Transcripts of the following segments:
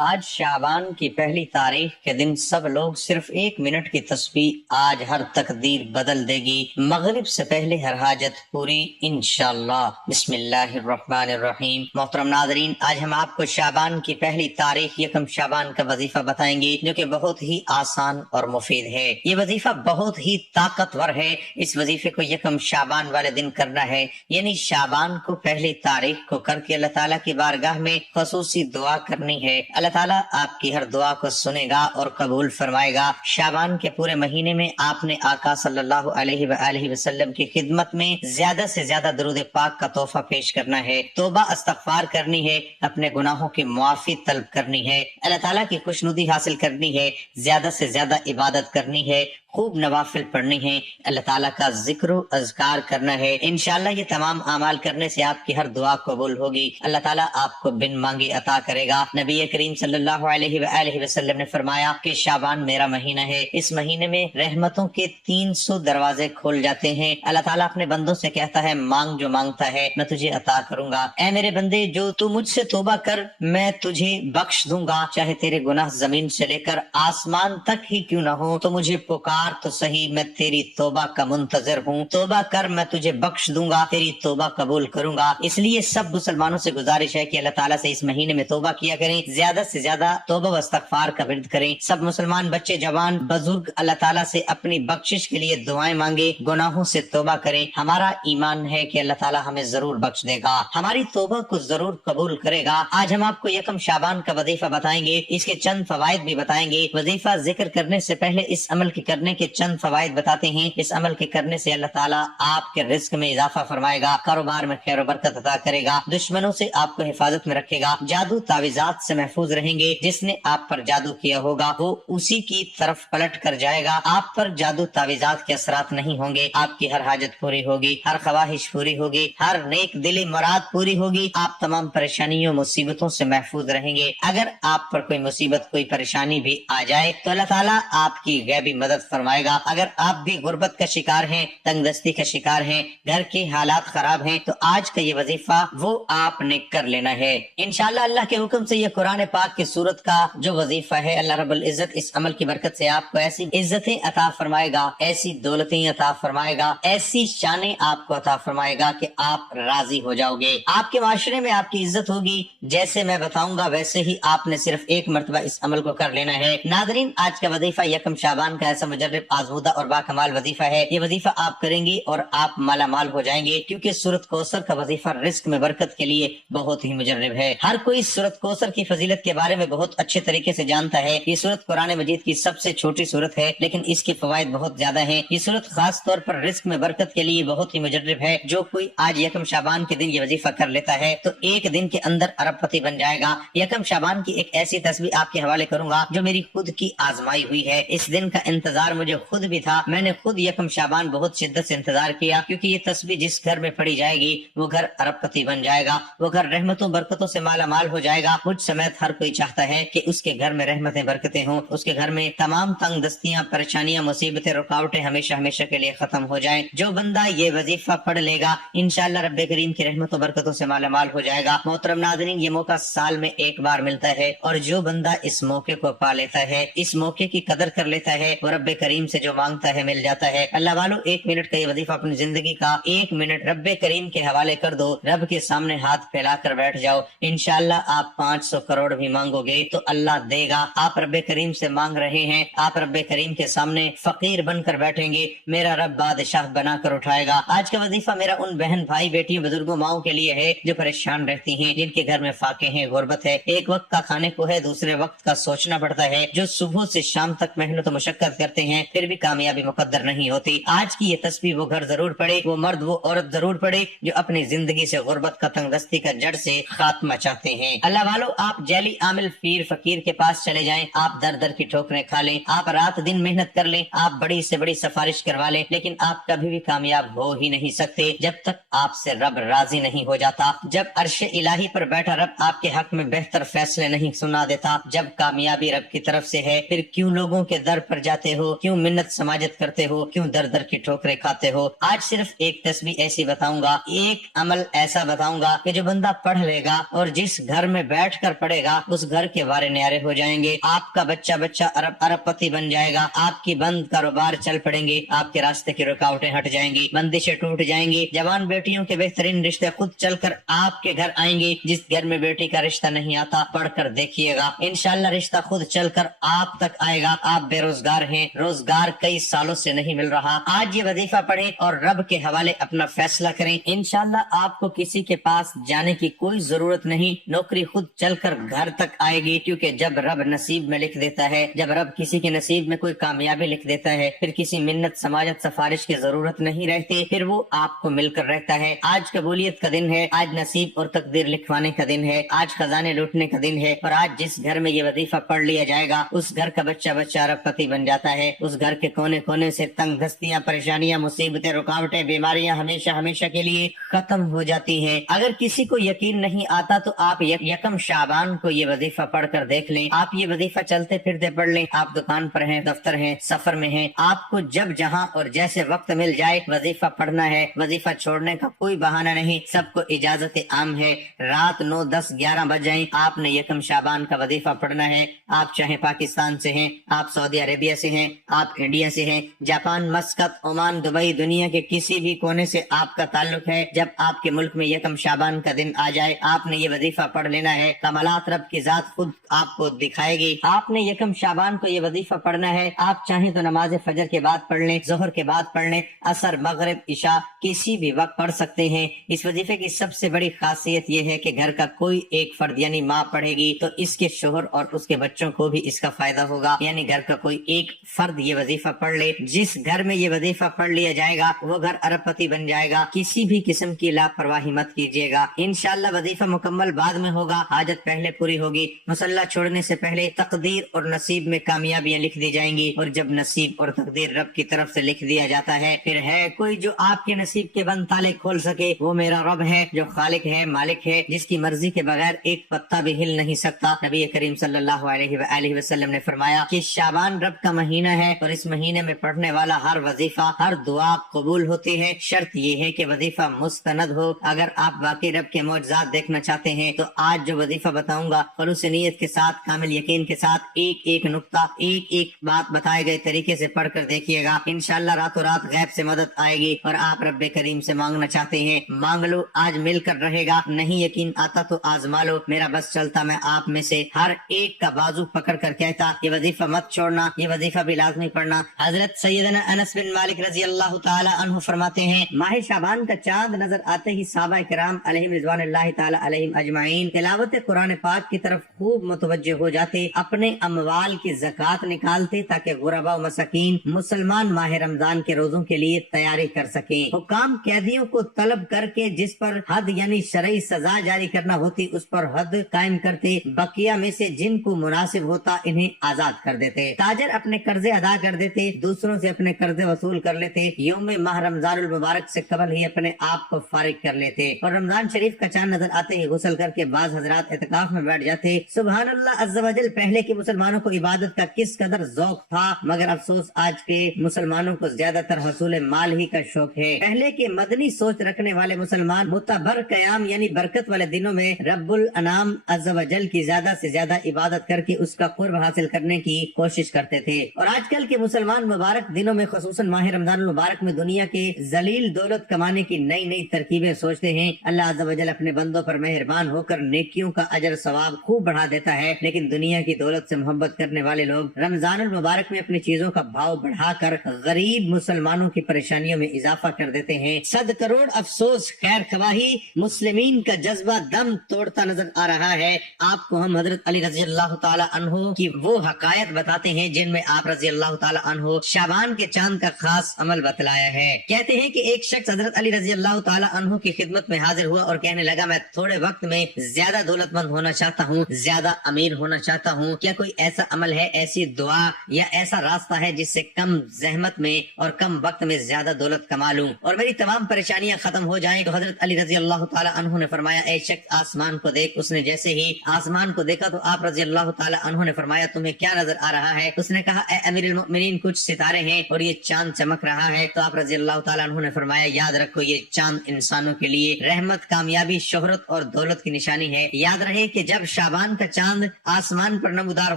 آج شعبان کی پہلی تاریخ کے دن سب لوگ صرف 1 منٹ کی تسبیح آج ہر تقدیر بدل دے گی۔ مغرب سے پہلے ہر حاجت پوری انشاءاللہ۔ بسم اللہ الرحمن الرحیم۔ محترم ناظرین، آج ہم آپ کو شعبان کی پہلی تاریخ یکم شعبان کا وظیفہ بتائیں گے، جو کہ بہت ہی آسان اور مفید ہے۔ یہ وظیفہ بہت ہی طاقتور ہے۔ اس وظیفے کو یکم شعبان والے دن کرنا ہے، یعنی شعبان کو پہلی تاریخ کو کر کے اللہ تعالیٰ کی بارگاہ میں خصوصی دعا کرنی ہے۔ اللہ تعالیٰ آپ کی ہر دعا کو سنے گا اور قبول فرمائے گا۔ شعبان کے پورے مہینے میں آپ نے آقا صلی اللہ علیہ وآلہ وسلم کی خدمت میں زیادہ سے زیادہ درود پاک کا تحفہ پیش کرنا ہے، توبہ استغفار کرنی ہے، اپنے گناہوں کی معافی طلب کرنی ہے، اللہ تعالیٰ کی خوشنودی حاصل کرنی ہے، زیادہ سے زیادہ عبادت کرنی ہے، خوب نوافل پڑھنی ہے، اللہ تعالیٰ کا ذکر و اذکار کرنا ہے۔ انشاءاللہ یہ تمام اعمال کرنے سے آپ کی ہر دعا قبول ہوگی، اللہ تعالیٰ آپ کو بن مانگے عطا کرے گا۔ نبی کریم صلی اللہ علیہ وآلہ وسلم نے فرمایا کہ شعبان میرا مہینہ ہے، اس مہینے میں رحمتوں کے 300 دروازے کھول جاتے ہیں۔ اللہ تعالیٰ اپنے بندوں سے کہتا ہے، مانگ جو مانگتا ہے میں تجھے عطا کروں گا۔ اے میرے بندے، جو تو مجھ سے توبہ کر میں تجھے بخش دوں گا، چاہے تیرے گناہ زمین سے لے کر آسمان تک ہی کیوں نہ ہو، تو مجھے پکار تو صحیح، میں تیری توبہ کا منتظر ہوں۔ توبہ کر، میں تجھے بخش دوں گا، تیری توبہ قبول کروں گا۔ اس لیے سب مسلمانوں سے گزارش ہے کہ اللہ تعالیٰ سے اس مہینے میں توبہ کیا کریں، زیادہ سے زیادہ توبہ و استغفار کا ورد کریں۔ سب مسلمان بچے، جوان، بزرگ اللہ تعالیٰ سے اپنی بخشش کے لیے دعائیں مانگے، گناہوں سے توبہ کریں۔ ہمارا ایمان ہے کہ اللہ تعالیٰ ہمیں ضرور بخش دے گا، ہماری توبہ کو ضرور قبول کرے گا۔ آج ہم آپ کو یکم شعبان کا وظیفہ بتائیں گے، اس کے چند فوائد بھی بتائیں گے۔ وظیفہ ذکر کرنے سے پہلے اس عمل کے کرنے کے چند فوائد بتاتے ہیں۔ اس عمل کے کرنے سے اللہ تعالیٰ آپ کے رزق میں اضافہ فرمائے گا، کاروبار میں خیر و برکت عطا کرے گا، دشمنوں سے آپ کو حفاظت میں رکھے گا، جادو تعویذات سے محفوظ رہیں گے۔ جس نے آپ پر جادو کیا ہوگا وہ اسی کی طرف پلٹ کر جائے گا، آپ پر جادو تعویذات کے اثرات نہیں ہوں گے، آپ کی ہر حاجت پوری ہوگی، ہر خواہش پوری ہوگی، ہر نیک دلی مراد پوری ہوگی، آپ تمام پریشانیوں مصیبتوں سے محفوظ رہیں گے۔ اگر آپ پر کوئی مصیبت کوئی پریشانی بھی آ جائے تو اللہ تعالیٰ آپ کی غیبی مدد فرمائے گا۔ اگر آپ بھی غربت کا شکار ہیں، تنگ دستی کا شکار ہیں، گھر کے حالات خراب ہیں، تو آج کا یہ وظیفہ وہ آپ نے کر لینا ہے انشاءاللہ۔ اللہ کے حکم سے یہ قرآن پاک کی سورت کا جو وظیفہ ہے، اللہ رب العزت اس عمل کی برکت سے آپ کو ایسی عزتیں عطا فرمائے گا، ایسی دولتیں عطا فرمائے گا، ایسی شانیں آپ کو عطا فرمائے گا کہ آپ راضی ہو جاؤ گے۔ آپ کے معاشرے میں آپ کی عزت ہوگی، جیسے میں بتاؤں گا ویسے ہی آپ نے صرف 1 مرتبہ اس عمل کو کر لینا ہے۔ ناظرین، آج کا وظیفہ یکم شعبان کا ایسا مجرب، آزمودہ اور باکمال وظیفہ ہے۔ یہ وظیفہ آپ کریں گے اور آپ مالا مال ہو جائیں گے، کیونکہ سورت کوثر کا وظیفہ رزق میں برکت کے لیے بہت ہی مجرب ہے۔ ہر کوئی سورت کوثر کی فضیلت کے بارے میں بہت اچھے طریقے سے جانتا ہے۔ یہ سورت قرآن مجید کی سب سے چھوٹی سورت ہے، لیکن اس کے فوائد بہت زیادہ ہیں۔ یہ سورت خاص طور پر رزق میں برکت کے لیے بہت ہی مجرب ہے۔ جو کوئی آج یکم شعبان کے دن یہ وظیفہ کر لیتا ہے تو 1 دن کے اندر ارب پتی بن جائے گا۔ یکم شعبان کی ایک ایسی تسبیح آپ کے حوالے کروں گا جو میری خود کی آزمائی ہوئی ہے۔ اس دن کا انتظار مجھے خود بھی تھا، میں نے خود یکم شعبان بہت شدت سے انتظار کیا، کیونکہ یہ تسبیح جس گھر میں پڑھی جائے گی وہ گھر ارب پتی بن جائے گا، وہ گھر رحمتوں برکتوں سے مالا مال ہو جائے گا۔ مجھ سمیت ہر کوئی چاہتا ہے کہ اس کے گھر میں رحمتیں برکتیں ہوں، اس کے گھر میں تمام تنگ دستیاں، پریشانیاں، مصیبتیں، رکاوٹیں ہمیشہ ہمیشہ کے لیے ختم ہو جائیں۔ جو بندہ یہ وظیفہ پڑھ لے گا انشاءاللہ رب کریم کی رحمتوں برکتوں سے مالا مال ہو جائے گا۔ محترم ناظرین، یہ موقع سال میں 1 بار ملتا ہے، اور جو بندہ اس موقع کو پا لیتا ہے، اس موقع کی قدر کر لیتا ہے، وہ رب کریم سے جو مانگتا ہے مل جاتا ہے۔ اللہ والو، 1 منٹ کا یہ وظیفہ اپنی زندگی کا 1 منٹ رب کریم کے حوالے کر دو، رب کے سامنے ہاتھ پھیلا کر بیٹھ جاؤ، انشاءاللہ آپ 500 کروڑ بھی مانگو گے تو اللہ دے گا۔ آپ رب کریم سے مانگ رہے ہیں، آپ رب کریم کے سامنے فقیر بن کر بیٹھیں گے، میرا رب بادشاہ بنا کر اٹھائے گا۔ آج کا وظیفہ میرا ان بہن بھائی بیٹیوں بزرگوں ماؤں کے لیے ہے جو پریشان رہتی ہیں، جن کے گھر میں فاقے ہیں، غربت ہے، ایک وقت کا کھانے کو ہے، دوسرے وقت کا سوچنا پڑتا ہے، جو صبح سے شام تک محنت و مشقت کرتے ہیں پھر بھی کامیابی مقدر نہیں ہوتی۔ آج کی یہ تسبیح وہ گھر ضرور پڑے، وہ مرد وہ عورت ضرور پڑے جو اپنی زندگی سے غربت کا، تنگ دستی کا جڑ سے خاتمہ چاہتے ہیں۔ اللہ والو، آپ جیلی عامل پیر فقیر کے پاس چلے جائیں، آپ در در کی ٹھوکریں کھا لیں، آپ رات دن محنت کر لیں، آپ بڑی سے بڑی سفارش کروا لیں، لیکن آپ کبھی بھی کامیاب ہو ہی نہیں سکتے جب تک آپ سے رب راضی نہیں ہو جاتا۔ جب عرش الہی پر بیٹھا رب آپ کے حق میں بہتر فیصلے نہیں سنا دیتا، جب کامیابی رب کی طرف سے ہے، پھر کیوں لوگوں کے در پر جاتے ہو، क्यों मिन्नत समाजत करते हो, क्यों दर दर की ठोकरें खाते हो। आज सिर्फ एक तस्बीह ऐसी बताऊंगा, एक अमल ऐसा बताऊंगा कि जो बंदा पढ़ लेगा और जिस घर में बैठकर पढ़ेगा उस घर के वारे न्यारे हो जाएंगे। आपका बच्चा बच्चा अरबपति बन जाएगा, आपकी बंद कारोबार चल पड़ेंगे, आपके रास्ते की रुकावटें हट जाएंगी, बंदिशें टूट जाएंगी। जवान बेटियों के बेहतरीन रिश्ते खुद चलकर आपके घर आएंगे। जिस घर में बेटी का रिश्ता नहीं आता पढ़कर देखिएगा, इंशाल्लाह रिश्ता खुद चलकर आप तक आएगा। आप बेरोजगार हैं, रोजगार कई सालों से नहीं मिल रहा, आज ये वजीफा पढ़ें और रब के हवाले अपना फैसला करें। इंशाल्लाह आपको किसी के पास जाने की कोई जरूरत नहीं, नौकरी खुद चलकर घर तक आएगी। क्योंकि जब रब नसीब में लिख देता है, जब रब किसी के नसीब में कोई कामयाबी लिख देता है, फिर किसी मिन्नत समाजत सिफारिश की जरूरत नहीं रहती, फिर वो आपको मिलकर रहता है। आज कबूलियत का दिन है, आज नसीब और तकदीर लिखवाने का दिन है, आज खजाने लूटने का दिन है। और आज जिस घर में ये वजीफा पढ़ लिया जाएगा उस घर का बच्चा बच्चा अरबपति बन जाता है। उस घर के कोने कोने से तंग दस्तियां, परेशानियां, मुसीबतें, रुकावटें, बीमारियां हमेशा हमेशा के लिए खत्म हो जाती हैं। अगर किसी को यकीन नहीं आता तो आप यकम शाबान को ये वजीफा पढ़कर देख लें। आप ये वजीफा चलते फिरते पढ़ लें, आप दुकान पर हैं, दफ्तर हैं, सफर में हैं, आपको जब जहां और जैसे वक्त मिल जाए वजीफा पढ़ना है। वजीफा छोड़ने का कोई बहाना नहीं, सबको इजाजत आम है। रात 9, 10, 11 बज जाए, आपने यकम शाबान का वजीफा पढ़ना है। आप चाहे पाकिस्तान से हैं, आप सऊदी अरेबिया से हैं, आप इंडिया से हैं, जापान, मस्कत, ओमान, दुबई, दुनिया के किसी भी कोने से आपका ताल्लुक है, जब आपके मुल्क में यकम शाबान का दिन आ जाए आपने ये वजीफा पढ़ लेना है। कमालात रब की जात खुद आपको दिखाएगी। आपने यकम शाबान को ये वजीफा पढ़ना है। आप चाहें तो नमाज फजर के बाद पढ़ लें, जोहर के बाद पढ़ लें, असर, मगरिब, इशा किसी भी वक्त पढ़ सकते हैं। इस वजीफे की सबसे बड़ी खासियत यह है कि घर का कोई एक फर्द यानी माँ पढ़ेगी तो इसके शोहर और उसके बच्चों को भी इसका फायदा होगा। यानी घर का कोई एक फर्द ये वजीफा पढ़ ले, जिस घर में ये वजीफा पढ़ लिया जाएगा वो घर अरबपति बन जाएगा। किसी भी किस्म की लापरवाही मत कीजिएगा। इंशाल्लाह वजीफा मुकम्मल बाद में होगा, हाजत पहले पूरी होगी। मुसल्ला छोड़ने से पहले तकदीर और नसीब में कामयाबियां लिख दी जाएंगी। और जब नसीब और तकदीर रब की तरफ से लिख दिया जाता है, फिर है कोई जो आपके नसीब के बंद ताले खोल सके? वो मेरा रब है जो खालिक है, मालिक है, जिसकी मर्जी के बगैर एक पत्ता भी हिल नहीं सकता। नबी करीम सल्लल्लाहु अलैहि वसल्लम ने फरमाया कि शाबान रब का महीना है और इस महीने में पढ़ने वाला हर वजीफा, हर दुआ कबूल होती है। शर्त ये है कि वजीफा मुस्तनद हो। अगर आप वाकई रब के मौजज़ात देखना चाहते हैं तो आज जो वजीफा बताऊंगा खलूस नीयत के साथ, कामिल यकीन के साथ, एक एक नुक्ता, एक एक बात बताए गए तरीके से पढ़कर देखिएगा। इंशाल्लाह रातों रात गैब से मदद आएगी। और आप रब्बे करीम से मांगना चाहते हैं मांग लो, आज मिलकर रहेगा। नहीं यकीन आता तो आजमा लो। मेरा बस चलता मैं आप में से हर एक का बाजू पकड़ कर कहता ये वजीफा मत छोड़ना, ये वजीफा भी लाजमी पढ़ना। हजरत सैयदना अनस बिन मालिक रजी अल्लाह ताला अन्हु फरमाते हैं, माह शाबान का चांद नजर आते ही सहाबा किराम अलैहिम रिज़वानुल्लाहि ताला अलैहिम अजमाइन तिलावत कुरान पाक की तरफ खूब मुतवज्जो हो जाते, अपने अमवाल की ज़कात निकालते ताकि गुरबा व मसाकीन मुसलमान माह रमजान के रोजों के लिए तैयारी कर सके। हुकाम कैदियों को तलब करके जिस पर हद यानी शरई सजा जारी करना होती उस पर हद कायम करते, बकिया में से जिनको मुनासिब होता इन्हें आजाद कर देते। ताजर अपने कर्जे अदा कर देते, दूसरों से अपने कर्जे वसूल कर लेते, यूम माह रमजानुल मुबारक से कबल ही अपने आप को फारिग कर लेते। और रमजान शरीफ का चांद नजर आते ही गुस्ल करके बाज हजरात इत्काफ में बैठ जाते। सुभान अल्लाह अज़्ज़ व जल, पहले के मुसलमानों को इबादत का किस कदर ज़ौक था, मगर अफसोस आज के मुसलमानों को ज्यादातर हसूल माल ही का शौक है। पहले के मदनी सोच रखने वाले मुसलमान मुतबर कयाम यानी बरकत वाले दिनों में रब्बुल अनाम अज़्ज़ व जल की ज्यादा से ज्यादा इबादत करके उसका कुर्ब हासिल करने की कोशिश करते थे। और आजकल के मुसलमान मुबारक दिनों में खुसूसन माह रमजान मुबारक में दुनिया के जलील दौलत कमाने की नई नई तरकीबें सोचते हैं। अल्लाह अज़्ज़ व जल अपने बंदों पर मेहरबान होकर नेकियों का अजर सवाब खूब बढ़ा देता है, लेकिन दुनिया की दौलत से मोहब्बत करने वाले लोग रमजान मुबारक में अपनी चीजों का भाव बढ़ाकर गरीब मुसलमानों की परेशानियों में इजाफा कर देते हैं। 100 करोड़ अफसोस, खैर खवाही, मुस्लिमीन का जज्बा दम तोड़ता नजर आ रहा है। आपको हम हजरत अली रजी अल्लाह ताला अन्हु की वो हकायत बताते हैं जिनमें आप रजी अल्लाह ताला अन्हु शाबान के चांद का खास अमल बतलाया है। कहते हैं कि एक शख्स हजरत अली रजी अल्लाह ताला अन्हु की खिदमत में हाजिर हुआ और कहने लगा, मैं थोड़े वक्त में ज्यादा दौलतमंद होना चाहता हूँ, ज्यादा अमीर होना चाहता हूँ। क्या कोई ऐसा अमल है, ऐसी दुआ या ऐसा रास्ता है जिससे कम जहमत में और कम वक्त में ज्यादा दौलत कमा लूं और मेरी तमाम परेशानियां खत्म हो जाएं? तो हजरत अली रजी अल्लाह ताला अन्हु ने फरमाया, ए शख्स आसमान को देख। उसने जैसे ही आसमान को देखा तो आप रजी अल्लाह ताला अन्हु ने फरमाया, तुम्हें क्या नजर आ रहा है? उसने कहा, ए अमीरुल अमीरुल मोमिनीन कुछ सितारे हैं और ये चांद चमक रहा है, तो आप रजी अल्लाह ताला अन्हु ने फरमाया याद रखो ये चांद इंसानों के लिए रहमत, कामयाबी, शोहरत और दौलत की निशानी है। याद रहे कि जब शाबान का चांद आसमान पर नमूदार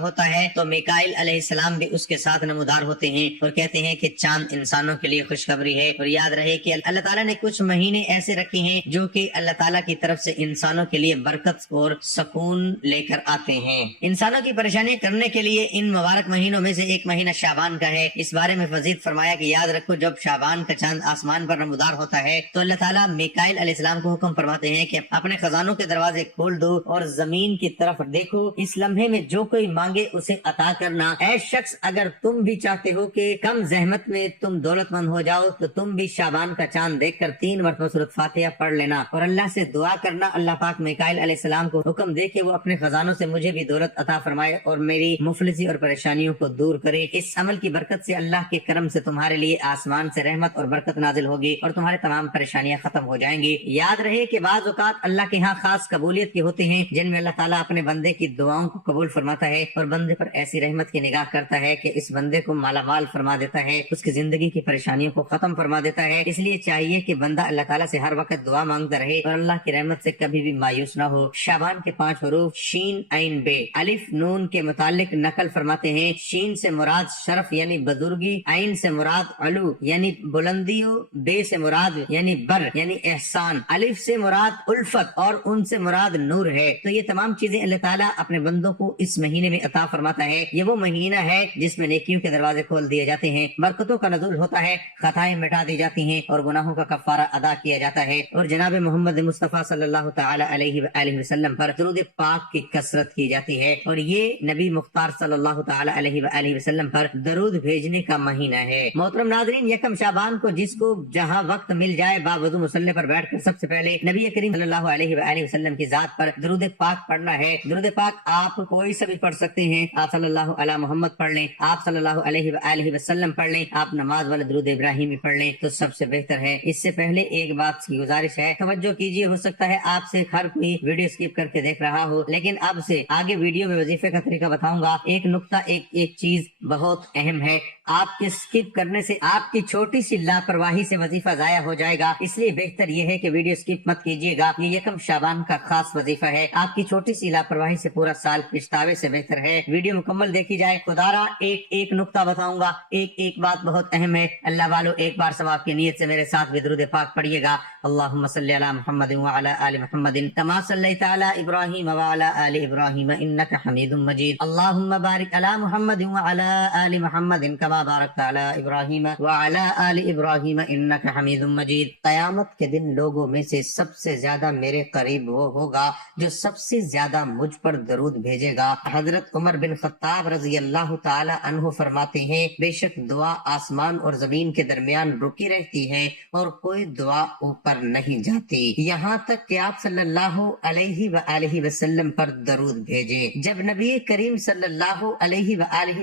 होता है तो मिकाइल अलैहिस्सलाम भी उसके साथ नमूदार होते हैं और कहते हैं कि चांद इंसानों के लिए खुशखबरी है। और याद रहे कि अल्लाह ताला ने कुछ महीने ऐसे रखे हैं जो कि अल्लाह ताला की तरफ से इंसानों के लिए बरकत और सुकून लेकर आते हैं। इंसानों की परेशानी करने के लिए इन मुबारक महीनों में से एक महीना शाबान का है। इस बारे में फजीद फरमाया कि याद रखो जब शाबान का चांद आसमान पर नमूदार होता है तो अल्लाह ताला मिकाइल अलैहिस्सलाम को हुक्म फरमाते हैं कि अपने खजानों के दरवाजे खोल दो और जमीन की तरफ देखो, इस लम्हे में जो कोई मांगे उसे अता करना। ऐ शख्स, अगर तुम भी चाहते हो कि कम जहमत में तुम दौलतमंद हो जाओ तो तुम भी शाबान का चांद देखकर 3 मरतबा सूरत फातिहा पढ़ लेना और अल्लाह से दुआ करना अल्लाह पाक मिकाइल अलैहिस्सलाम को हुक्म दे के वो अपने खजानों से मुझे भी दौलत अता फरमाए और मेरी मुफलिसी और परेशानियों को दूर करे। इस अमल की बरकत से अल्लाह के करम से तुम्हारे लिए आसमान से रहमत और बरकत नाजिल होगी और तुम्हारे तमाम परेशानियां खत्म हो जाएंगी। याद रहे कि बाज़ औक़ात अल्लाह के यहाँ खास कबूलियत के होते हैं जिनमें अल्लाह ताला अपने बंदे की दुआओं को कबूल फरमाता है और बंदे पर ऐसी रहमत की निगाह करता है कि इस बंदे को मालामाल फरमा देता है, उसकी जिंदगी की परेशानियों को खत्म फरमा देता है। इसलिए चाहिए कि बंदा अल्लाह ताला से हर वक्त दुआ मांगता रहे और अल्लाह की रहमत से कभी भी मायूस ना हो। शाबान के 5 हरूफ शीन, ऐन, बे, अलिफ, नून के मुतालिक नकल फरमाते हैं। शीन से मुराद शरफ यानी बुजुर्गी, ऐन से मुराद अलू यानी बुलंदी, बे से मुराद यानी बर यानी एहसान, अलिफ से मुराद उल्फत और उनसे मुराद नूर है। तो ये तमाम चीजें अल्लाह ताला अपने बंदों को इस महीने में अता फरमाता है। ये वो महीना है जिसमें नेकियों के दरवाजे खोल दिए जाते हैं, बरकतों का नज़ुल होता है, खताएं मिटा दी जाती हैं और गुनाहों का कफ़ारा अदा किया जाता है और जनाब मोहम्मद मुस्तफ़ा सल्लल्लाहु तआला अलैहि वसल्लम पर दुरूद पाक की कसरत की जाती है। और ये नबी मुख्तार सल्लल्लाहु तआला अलैहि वसल्लम पर दरूद भेजने का महीना है। मोहतरम नाज़रीन, यकम शाबान को जिसको जहां वक्त मिल जाए बावजूद मुसल्ले पर बैठकर सबसे पहले नबी करीम सल्लल्लाहु अलैहि वसल्लम की जात पर दुरूद पाक पढ़ना है। दुरूद पाक आप कोई से भी पढ़ सकते हैं। आप सल्लल्लाहु अला मोहम्मद पढ़ लें, आप सल्लल्लाहु अलैहि वसल्लम पढ़ लें, आप नमाज वाले दुरूद इब्राहिमी पढ़ लें तो सबसे बेहतर है। इससे पहले एक बात की गुजारिश है, तवज्जो कीजिए। हो सकता है आपसे हर कोई वीडियो स्किप करके देख रहा हो, लेकिन अब से आगे वीडियो में वजीफे का तरीका बताऊंगा। एक नुक्ता, एक चीज बहुत अहम है। आपके स्किप करने से आपकी छोटी सी लापरवाही से वजीफा जाया हो जाएगा, इसलिए बेहतर यह है कि वीडियो स्किप मत कीजिएगा। ये यकम शाबान का खास वजीफा है। आपकी छोटी सी लापरवाही से पूरा साल पछतावे से बेहतर है वीडियो मुकम्मल देखी जाए। खुदारा एक नुक्ता बताऊंगा, एक बात बहुत अहम है। अल्लाह वालों, एक बार सवाब की नीयत से मेरे साथ भी दुरूद पाक पढ़िएगा। अल्लाहुम्मा सल्ली अला मुहम्मद व अला आलि मुहम्मद कमा सल्लैता अला इब्राहीम व अला आलि इब्राहीम इन्नका हमीदुम मजीद। अल्लाहुम्मा बारिक अला मुहम्मद व अला आलि मुहम्मद कमा बारकता अला इब्राहीम व अला आलि इब्राहीम इन्नका हमीदुम मजीद। क़यामत के दिन लोगों में से सबसे ज्यादा मेरे करीब वो होगा जो सबसे ज्यादा मुझ पर दरूद भेजेगा। हजरत उमर बिन खत्ताब रजी अल्लाह ताला अन्हु फरमाते हैं, बेशक दुआ आसमान और जमीन के दरमियान रुकी रहती है और कोई दुआ ऊपर नहीं जाती यहाँ तक कि आप सल्लल्लाहु अलैहि वसल्लम पर दरूद भेजें। जब नबी करीम सल्लल्लाहु अलैहि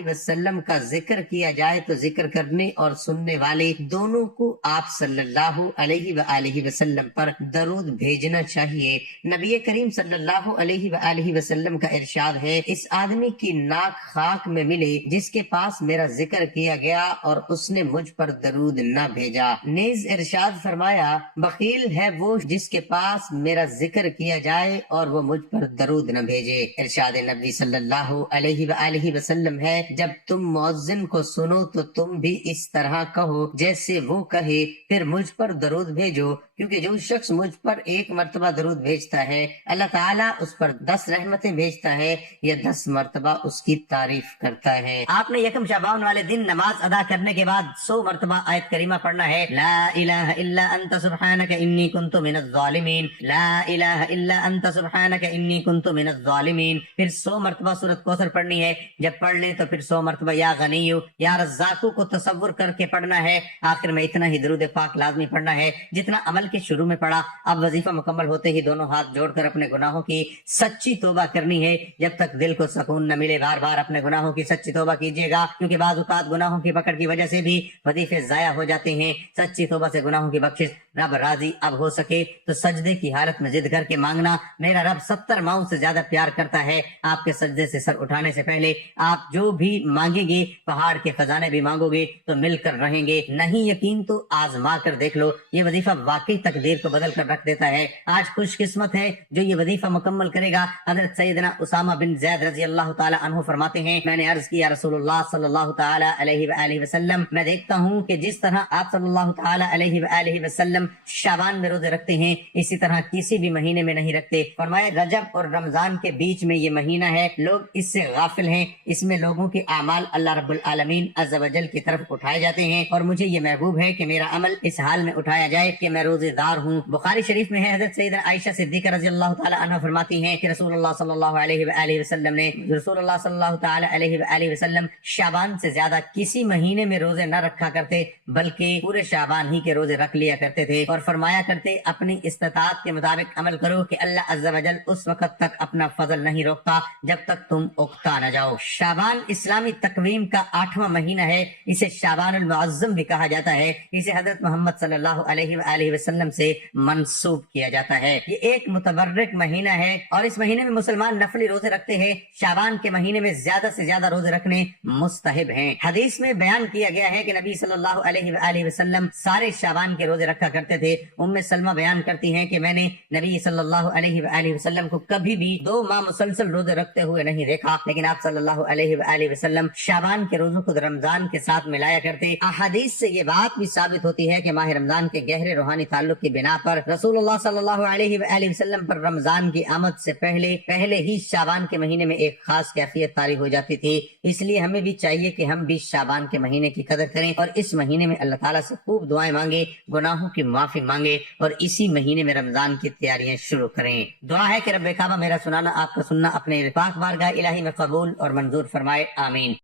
वसल्लम का जिक्र किया जाए तो जिक्र करने और सुनने वाले दोनों को आप सल्लल्लाहु अलैहि वसल्लम पर दरूद भेजना चाहिए। नबी करीम सल्लल्लाहु अलैहि वसल्लम का इरशाद है, इस आदमी की नाक खाक में मिले जिसके पास मेरा जिक्र किया गया और उसने मुझ पर दरूद न भेजा। नेज इरशाद फरमाया, बखील है वो जिसके पास मेरा जिक्र किया जाए और वो मुझ पर दरूद न भेजे। इरशाद नबी सल्लल्लाहु अलैहि वसल्लम है, जब तुम मुअज्जिन को सुनो तो तुम भी इस तरह कहो जैसे वो कहे, फिर मुझ पर दरूद भेजो, क्योंकि जो शख्स मुझ पर 1 मरतबा दरूद भेजता है अल्लाह ताला उस पर 10 रहमतें भेजता है या 10 मरतबा उसकी तारीफ करता है। आपने यकम शाबान वाले दिन नमाज अदा करने के बाद 100 मरतबा आयत करीमा पढ़ना है, ला इलाहा इल्ला अंत सुब्हानक इन्नी कुन्तु मिनज़ ज़ालिमीन, ला इलाहा इल्ला अंत सुब्हानक इन्नी कुन्तु मिनज़ ज़ालिमीन। फिर 100 मरतबा सूरत कौसर पढ़नी है। जब पढ़ ले तो फिर 100 मरतबा या गनीयु या रज़्ज़ाकु को तसव्वुर करके पढ़ना है। आखिर में इतना ही दरूद पाक लाजमी पढ़ना है। जितना अमल के शुरू में पढ़ा। अब वजीफा मुकम्मल होते ही दोनों हाथ जोड़कर अपने गुनाहों की सच्ची तौबा करनी है जब तक दिल को सुकून न मिले। बार बार अपने गुनाहों की सच्ची तौबा कीजिएगा, क्योंकि बाज़ औक़ात गुनाहों की पकड़ की वजह से भी वजीफे ज़ाया हो जाते हैं। सच्ची तौबा से गुनाहों की बख्शिश रब राजी अब हो सके तो सजदे की हालत में जिद करके मांगना। मेरा रब 70 माओं से ज्यादा प्यार करता है। आपके सजदे से सर उठाने से पहले आप जो भी मांगेंगे, पहाड़ के खजाने भी मांगोगे तो मिलकर रहेंगे। नहीं यकीन तो आजमा कर देख लो, ये वजीफा वाकई तकदीर को बदल कर रख देता है। आज खुशकिस्मत है जो ये वजीफा मुकम्मल करेगा। हजरत सैयदना उसामा बिन ज़ैद रज़ी अल्लाह ताला अन्हु फरमाते हैं, मैंने अर्ज किया रसूलुल्लाह सल्लल्लाहु ताला अलैहि वआलिहि वसल्लम, मैं देखता हूँ कि जिस तरह आप सल्लल्लाहु ताला अलैहि वआलिहि वसल्लम शाबान में रोजे रखते हैं, इसी तरह किसी भी महीने में नहीं रखते। फरमाया रजब और रमजान के बीच में ये महीना है, लोग इससे गाफिल हैं। इसमें लोगों के अमाल अल्लाह रब्बुल आलमीन अज़्ज़ व जल की तरफ उठाए जाते हैं और मुझे ये महबूब है कि मेरा अमल इस हाल में उठाया जाए कि मैं रोजेदार हूँ। बुखारी शरीफ में है, हज़रत सैयदना आयशा सिद्दीक़ा रज़ी अल्लाह ताला अन्हा फरमाती हैं कि रसूलुल्लाह सल्लल्लाहु अलैहि वसल्लम शाबान से ज्यादा किसी महीने में रोजे न रखा करते, बल्कि पूरे शाबान ही के रोजे रख लिया करते थे और फरमाया करते, अपनी इस्तिताअत के मुताबिक अमल करो कि अल्लाह अज़्ज़ व जल उस वक्त तक अपना फजल नहीं रोकता जब तक तुम उकता न जाओ। शाबान इस्लामी तकवीम का 8वां महीना है। इसे शाबानुल मुअज़्ज़म भी कहा जाता है। इसे हजरत मोहम्मद सल्लल्लाहु अलैहि वसल्लम से मंसूब किया जाता है। ये एक मुतबर्रिक महीना है और इस महीने में मुसलमान नफली रोजे रखते हैं। शाबान के महीने में ज्यादा से ज्यादा रोजे रखने मुस्तहब हैं। हदीस में बयान किया गया है कि नबी सल्लल्लाहु अलैहि वसल्लम सारे शाबान के रोजे रखा करते थे। उम्मे सलमा बयान करती हैं कि मैंने नबी सल्लल्लाहु अलैहि वसल्लम को कभी भी 2 माह मुसलसल रोजे रखते हुए नहीं देखा, लेकिन आप सल्लल्लाहु अलैहि वसल्लम शाबान के रोजों को रमजान के साथ मिलाया करते। अहादीस से ये बात भी साबित होती है कि माह रमजान के गहरे रूहानी ताल्लुक की बिना पर रसूलुल्लाह सल्लल्लाहु अलैहि वसल्लम पर रमजान की आमद से पहले ही शाबान के महीने में एक खास कैफियत तारी हो जाती थी। इसलिए हमें भी चाहिए कि हम भी शाबान के महीने की कदर करें और इस महीने में अल्लाह ताला से खूब दुआएं मांगे, गुनाहों की माफी मांगे और इसी महीने में रमजान की तैयारियां शुरू करें। दुआ है कि रब्बे काबा मेरा सुनाना आपका सुनना अपने पाक बारगाह इलाही में कबूल और मंजूर फरमाए, आमीन।